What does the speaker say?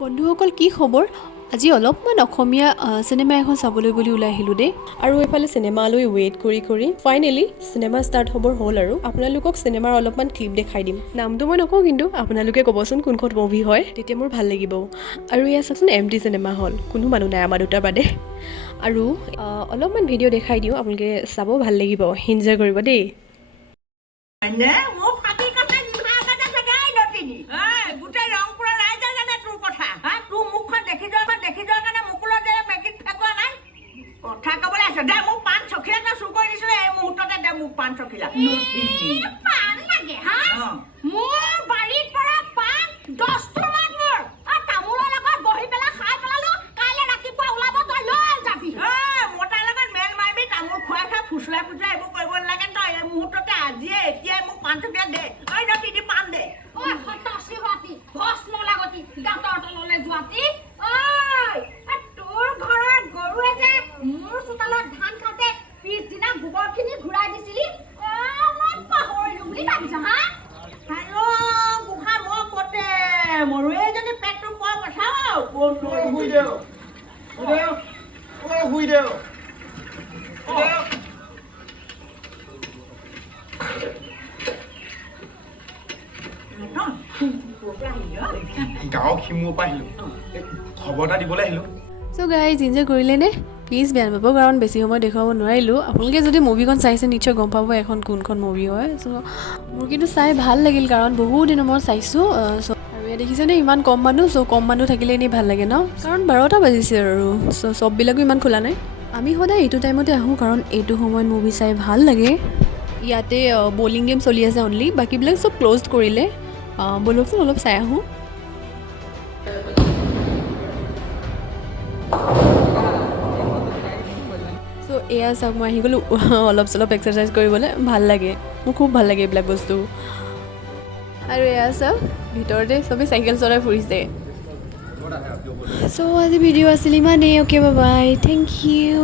বন্ধুসকল কি খবৰ আজি অলপমান অসমীয়া সিনেমা এখন চাবলৈ বুলি ওলাই আহিলোঁ দেই আৰু এইফালে সিনেমালৈ ৱেইট কৰি ফাইনেলি সিনেমা ষ্টাৰ্ট হ'বৰ হ'ল আৰু আপোনালোকক সিনেমাৰ অলপমান ক্লিপ দেখাই দিম নামটো মই নকওঁ কিন্তু আপোনালোকে ক'বচোন কোনখন মুভি হয় তেতিয়া মোৰ ভাল লাগিব আৰু এয়া চাচোন এমটি চিনেমা হল কোনো মানুহ নাই আমাৰ দুটাৰ বাদে আৰু অলপমান ভিডিঅ' দেখাই দিওঁ আপোনালোকে চাব ভাল লাগিব এনজয় কৰিব দেই গাঁও খিমুৰ পৰা আহিলোঁ খবৰ এটা দিবলৈ আহিলোঁ চ' গাইজ এনজয় কৰিলেনে প্লিজ বেয়া নাপাব কাৰণ বেছি সময় দেখুৱাব নোৱাৰিলোঁ আপোনালোকে যদি মুভিখন চাইছে নিশ্চয় গম পাব এখন কোনখন মুভি হয় চ' মোৰ কিন্তু চাই ভাল লাগিল কাৰণ বহুত দিনৰ মই চাইছোঁ চ' আৰু ইয়াত দেখিছেনে ইমান কম মানুহ চ' কম মানুহ থাকিলে এনেই ভাল লাগে ন কাৰণ 12টা বাজিছে আৰু চ' চববিলাকো ইমান খোলা নাই আমি সদায় এইটো টাইমতে আহোঁ কাৰণ এইটো সময়ত মুভি চাই ভাল লাগে ইয়াতে বলিং গেম চলি আছে অনলি বাকীবিলাক চব ক্ল'জ কৰিলে বলকচোন অলপ চাই আহোঁ চ' এয়া চাওক মই আহি গ'লোঁ অলপ চলপ এক্সাৰচাইজ কৰিবলৈ ভাল লাগে মোৰ খুব ভাল লাগে এইবিলাক বস্তু আৰু এয়া চাওক ভিতৰতে চবেই চাইকেল চলাই ফুৰিছে চ' আজি ভিডিঅ' আছিল ইমানেই অ'কে বাই থেংক ইউ